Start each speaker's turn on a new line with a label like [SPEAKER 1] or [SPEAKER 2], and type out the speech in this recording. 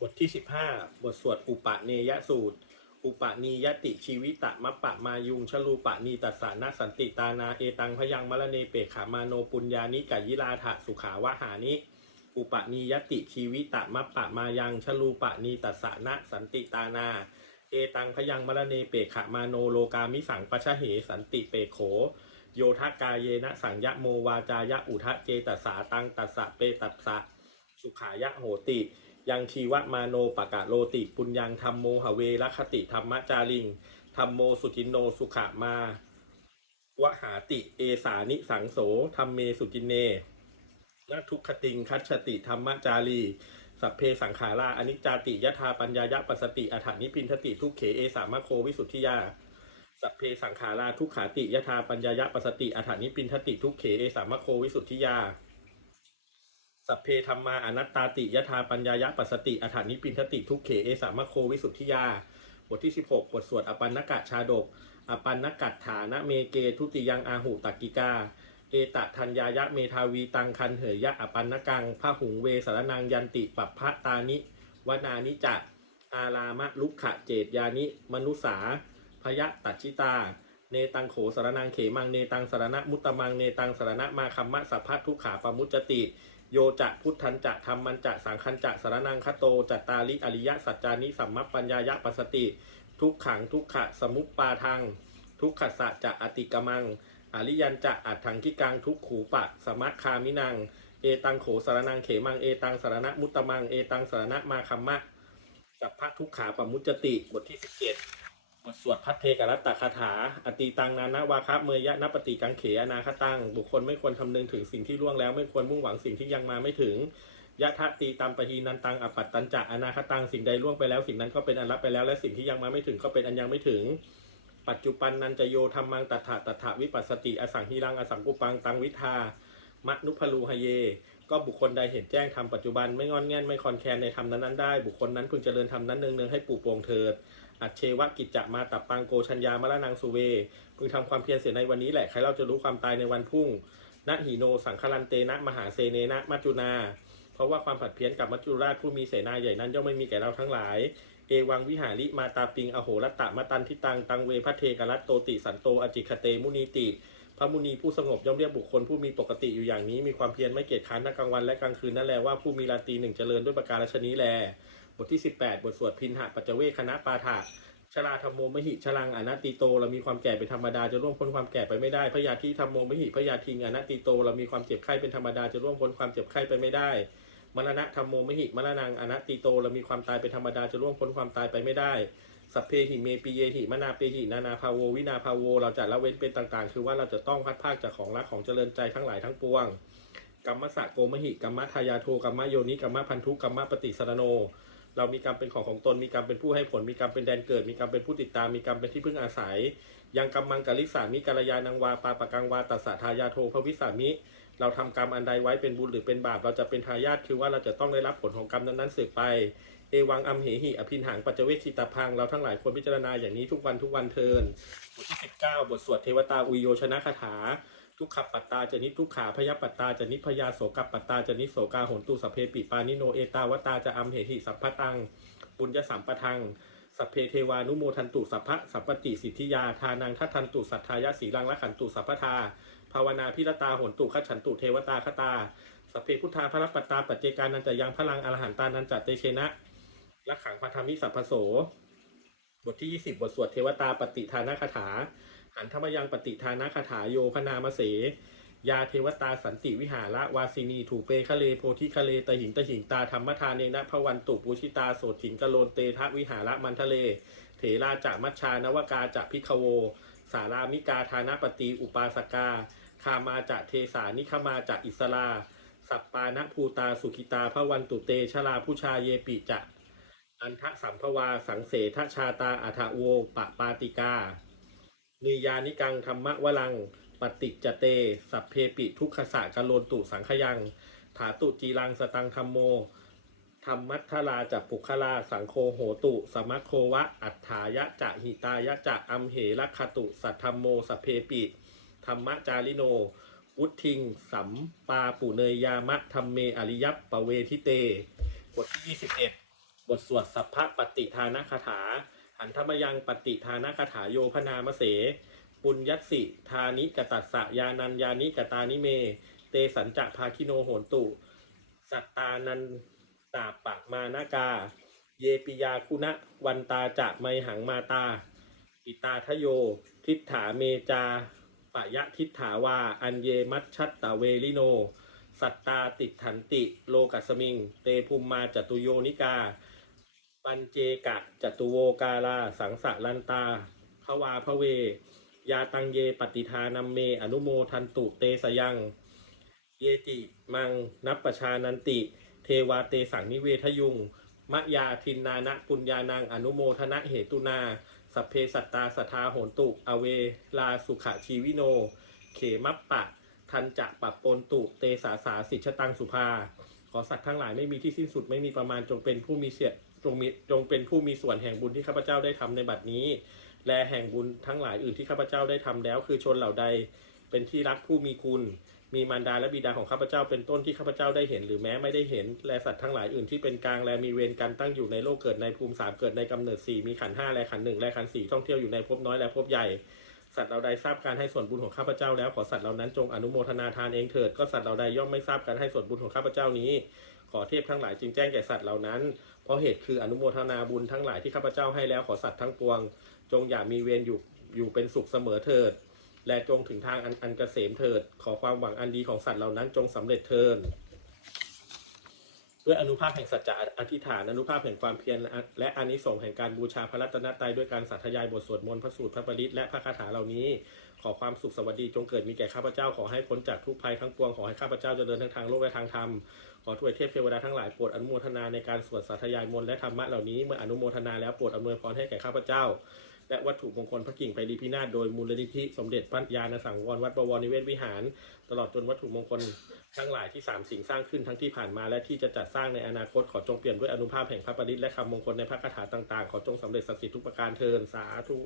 [SPEAKER 1] บทที่สิบห้าบทสวดอุปะเนยสูตร อุปะนียติชีวิตะมัปะมายุงชลูปะนีตัสสานะสันติตานาเอตังพยังมะละเนเปขามาโนปุญญานิกายิลาถะสุขาวหานิอุปะนียติชีวิตะมัปะมายังชลูปะนีตัสสานะสันติตานา เอตังพยังมะละเนเปขามาโนโลกามิสังปชะเหสันติเปโข โยทากาเยนะสังยะโมวาจายะอุทะเจตัสสาตังตัสสะเปตัสสะสุขายะโหติ ยังชีวะมาโนปะกะโลติ ปุญญังธรรมโมหเวรคติธรรมจาริงธรรมโมสุจินโนสุขามาวหาติเอสานิสังโสธรรมเมสุจินเนนทุกขติงคัจฉติธรรมจารีสัพเพสังขาราอนิจจาติยถาปัญญายะปัสสติอัฏฐานิพินทติทุกเขเอสามะโควิสุทธิยาสัพเพสังขาราทุกขาติยถาปัญญายะปัสสติอัฏฐานิพินทติทุกเขเอสามะโควิสุทธิยา สัพเพธรรมาอนัตตาติยถาปัญญายะปัสสติอัฏฐานิพินทติทุกเขเอสามะโควิสุทธิยา บทที่ 16 บทสวดอปันนกะชาดก อปันนกัตฐานะเมเกทุติยังอาหุตักกิกา เอตะทัญญายะเมทาวีตังคันเหยยะอปันนกังพระหุงเวสารนังยันติปัปพะตานิวนานิจะอารามะลุกขะเจตยานิ มนุสาพยะตัชิตา เนตังโขสารนังเขมังเนตังสารณะมุตตมังเนตังสารณะมาคัมมะสัพพะทุขาปมุจติ โยจะพุทธันจะธรรมันจะสังคันจะสารนังคโตจัตตาลิอริยสัจจานิสัมมัปปัญญายะปัสสติ ทุกขังทุกขะสมุปปาทัง ทุกขสะจะอติกมัง อริยันจะอัดถังกิกังทุกขูปะ สมัคคามินัง เอตังโขสารนังเขมังเอตังสารณะมุตตมังเอตังสารณะมาคัมมะสัพพะทุกขาปมุจติบทที่สิบเจ็ด บทสวดพัทเทกรัตตคาถา อติตังนานาวาคะเมยยะนปฏิกังเขอนาคตัง บุคคลไม่ควรคำนึงถึงสิ่งที่ล่วงแล้วไม่ควรมุ่งหวังสิ่งที่ยังมาไม่ถึงยะทะตีตามปะฮีนันตังอปัตตันจะอนาคตังสิ่งใดล่วงไปแล้วสิ่งนั้นก็เป็นอันรับไปแล้วและสิ่งที่ยังมาไม่ถึงก็เป็นอันยังไม่ถึง ปัจจุบันนันจะโยธรรมังตัถะตัถะวิปัสสติอสังหิรังอสังกุปังตังวิทามะนุพลูหเย ก็บุคคลใดเห็นแจ้งธรรมปัจจุบันไม่งอนแง่นไม่คอนแคนในธรรมนั้นๆได้บุคคลนั้นพึงเจริญธรรมนั้นเนืองๆให้ปูโปร่งเถิด อัจเชวะกิจจะมาตับปังโกชัญญามะละนังสุเวพึงทำความเพียรเสียในวันนี้แหละใครเราจะรู้ความตายในวันพุ่งนะหีโนสังคลันเตนะมหาเซเนนะมัจจุนา เพราะว่าความผัดเพี้ยนกับมัจจุราชผู้มีเสนาใหญ่นั้นย่อมไม่มีแก่เราทั้งหลาย เอวังวิหาริมาตาปิง อโหรัตตะมตันทิตัง ตังเวพระเทกรัตโตติสันโตอจิคเตมุนีติ พระมุนีผู้สงบย่อมเรียกบุคคลผู้มีปกติอยู่อย่างนี้มีความเพียรไม่เกียจค้านทั้งกลางวันและกลางคืนนั่นแหละว่าผู้มีราตรีหนึ่งเจริญด้วยประการฉนี้แล ทที่ 18 บทสวดพินหะปัจเวคณะปาถะชราธรรมโมมหิชลังอนัตติโตเรามีความแก่เป็นธรรมดาจะร่วงพ้นความแก่ไปไม่ได้พยาธิธรรมโมมหิพยาทิงอนัตติโตเรามีความเจ็บไข้เป็นธรรมดาจะร่วงพ้นความเจ็บไข้ไปไม่ได้มรณะธรรมโมมหิมรณังอนัตติโตเรามีความตายเป็นธรรมดาจะร่วงพ้นความตายไปไม่ได้สัพเพหิเมปิเยหิมนาเปหินานาภาโววินาภาโว เราจะละเว้นเป็นต่างๆ คือว่าเราจะต้องพัดภาคจากของรักของเจริญใจทั้งหลายทั้งปวงกรรมสะโกมหิกรรมทายาโทกรรมโยนิกรรมพันธุกรรมปฏิสรโน เรามีกรรมเป็นของของตน มีกรรมเป็นผู้ให้ผล มีกรรมเป็นแดนเกิด มีกรรมเป็นผู้ติดตาม มีกรรมเป็นที่พึ่งอาศัย ยังกรรมังกลิสามิกัลยานังวาปาปะกังวาตัสสะทายาโทภวิสามิ เราทำกรรมอันใดไว้เป็นบุญหรือเป็นบาป เราจะเป็นทายาทคือว่าเราจะต้องได้รับผลของกรรมนั้นๆสืบไป เอวังอัมเหหิอภินหังปัจเจเวคิตาพัง เราทั้งหลายควรพิจารณาอย่างนี้ทุกวันทุกวันเทินบทที่สิบเก้าบทสวดเทวตาอุโยชนะคาถา ทุกขปัตตาจะนิทุกขาพยปัตตาจะนิพยาโสกับปัตตาจะนิโสกาหนตุสเพปิปานิโนเอตาวตาจะอัมเหหิสัพพตังปุญญสัมปทังสัพเพเทวานุโมทันตุสัพพะสัพปติสิทธิยาทานังทัทันตุสัทธายะสีลังละขันตุสัพพทาภาวนาพิรตาหนตุขัจฉันตุเทวตาคตาสัพเพพุทธาพระปัตตาปัจเจกานันจะยังพลังอรหันตานันจัตเตเชนะละขังพัทธมิสัพพโส บทที่ 20 บทสวดเทวตาปฏิทานาคาถา หันธรรมยังปฏิทานาคาถาโยพนามเส ยาเทวตาสันติวิหาระวาสินีถูเปคะเลโพธิคะเลตหิงตหิงตาธรรมทานเนนะพวันตุปุชิตาโสถิงกะโลนเตทะวิหาระมันทะเล เถราจะมัชชานวกาจะพิคโว สารามิกาธานปฏิอุปาสกา คามาจะเทสานิคมาจะอิสลาสัปปานภูตาสุขิตาพวันตุเตชลาผู้ชาเยปิจะอันทะสัมภวาสังเสทชาตาอัฐโวปะปาติกา นิยานิกังธรรมวลัง ปฏิจเต สัพเพปิทุกขสะกะโลนตุสังขยัง ถาตุจีรังสตังธรรมโมธรรมัทธลาจัปุคลาสังโคโหตุ สมัคโควะ อัฏฐายะจะหิตายะจะอัมเหลัคตุ สัทธรรมโมสัพเพปิธรรมจาริโนวุทิง สัมปาปุเนยยามะธรรมเมอริยัปปเวทิเต บทที่ 21บบทสวดสัพพะปฏิทานคาถา หันธรรมยังปฏิทานคาถาโยพนามเส ปุญญัสสิทานิกตัสสะยานันยานิกตานิเม เตสัญจะภาคิโนโหนตุ สัตตานันตาปะมานากา เยปิยาคุณะวันตาจะไมหังมาตา อิตาทโย ทิฏฐาเมจาปะยะทิฏฐาวา อันเยมัชชัตตเวลิโน สัตตาติถันติ โลกัสมิง เตภูมมาจตุโยนิกา ปัญเจกะจตุโวกาลา สังสะลันตาภวาพระเว ยาตังเยปฏิทานัมเม อนุโมทันตุเตสยัง เยจิมังนับประชานันติ เทวาเตสังนิเวทยุง มะยาทินนานะปุญญานังอนุโมทนะเหตุนา สัพเพสัตตาสทธาโหนตุ อเวลาสุขชีวิโน เขมัปปะ ทันจะปรับปนตุเตสาสาสิชตังสุภา ขอสัตว์ทั้งหลายไม่มีที่สิ้นสุดไม่มีประมาณจงเป็นผู้มีเสีย จงมีจงเป็นผู้มีส่วนแห่งบุญที่ข้าพเจ้าได้ทำในบัดนี้ และแห่งบุญทั้งหลายอื่นที่ข้าพเจ้าได้ทำแล้ว คือชนเหล่าใดเป็นที่รักผู้มีคุณ มีมารดาและบิดาของข้าพเจ้าเป็นต้นที่ข้าพเจ้าได้เห็น หรือแม้ไม่ได้เห็น และสัตว์ทั้งหลายอื่นที่เป็นกลางและมีเวรกันตั้งอยู่ในโลกเกิดในภูมิสามเกิดในกำเนิดสี่มีขันห้าและขันหนึ่งและขันสี่ท่องเที่ยวอยู่ในภพน้อยและภพใหญ่สัตว์เราใดทราบการให้ส่วนบุญของข้าพเจ้าแล้วขอสัตว์เหล่านั้นจงอนุโมทนาทานเองเถิดก็สัตว์เราใดย่อมไม่ทราบการให้ส่วนบุญของข้าพเจ้านี้ ขอเทพทั้งหลายจึงแจ้งแก่สัตว์เหล่านั้น เพราะเหตุคืออนุโมทนาบุญทั้งหลายที่ข้าพเจ้าให้แล้วขอสัตว์ทั้งปวง จงอย่ามีเวรอยู่อยู่เป็นสุขเสมอเถิด และจงถึงทางอันอันเกษมเถิด ขอความหวังอันดีของสัตว์เหล่านั้นจงสำเร็จเถิดด้วยอนุภาพแห่งสัจจะอธิษฐานอนุภาพแห่งความเพียรและอานิสงส์แห่งการบูชาพระรัตนตรัยด้วยการสาธยายบทสวดมนต์พระสูตรพระปริตและพระคาถาเหล่านี้ ขอความสุขสวัสดีจงเกิดมีแก่ข้าพเจ้าขอให้พ้นจากทุกภัยทั้งปวงขอให้ข้าพเจ้าจเจริญทั้งทางโลกและทางธรรมขอทวยเทพเทวดาทั้งหลายโปรดอนุโมทนาในการสวดสาธยายมนต์และธรรมะเหล่านี้เมื่ออนุโมทนาแล้วโปรดอำนวยพรให้แก่ข้าพเจ้า และวัตถุมงคลพระกิ่งไปรีพินาศโดยมูลนิธิสมเด็จพระยาณสังวรวัดบวรนิเวศวิหาร ตลอดจนวัตถุมงคลทั้งหลายที่สามสิ่งสร้างขึ้นทั้งที่ผ่านมาและที่จะจัดสร้างในอนาคตขอจงเปลี่ยนด้วยอนุภาพแห่งพระปริตและคำมงคลในพระคาถาต่างๆ ขอจงสำเร็จศักดิ์สิทธิ์ทุกประการเทินสาธุ